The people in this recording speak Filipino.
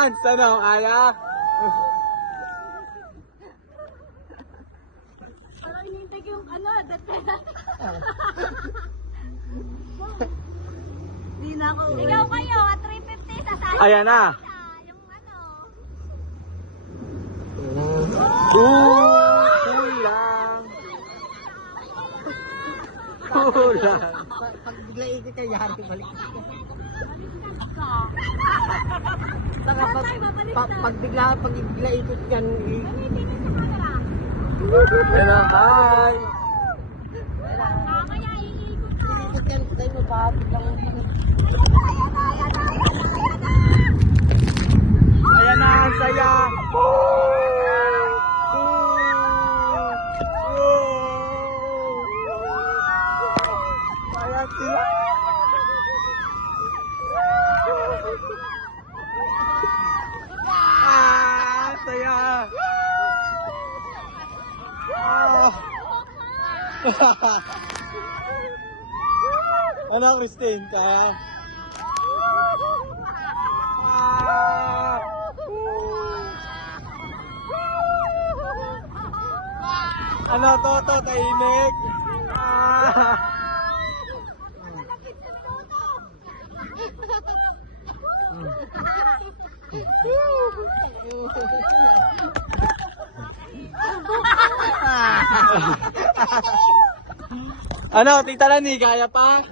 Lance, ano, kaya? Parang hinintay yung ano, Hindi na ako. Ikaw kayo, 350 sa sa'yo. Ayan na. Yung ano. Kulang. Kulang. Pag bigla ikot ka, yari balik. Saka pag bigla ikot yan, Tingin sa camera. Hello, hi. Mamaya iikot ko. ikot yan, tayo mo pa, biglang Ayan na, ang saya. Kaya sila. Saya. Ano, Christine? Kaya? Ano to, tahimik? Ano, Tita Lani, kaya pa?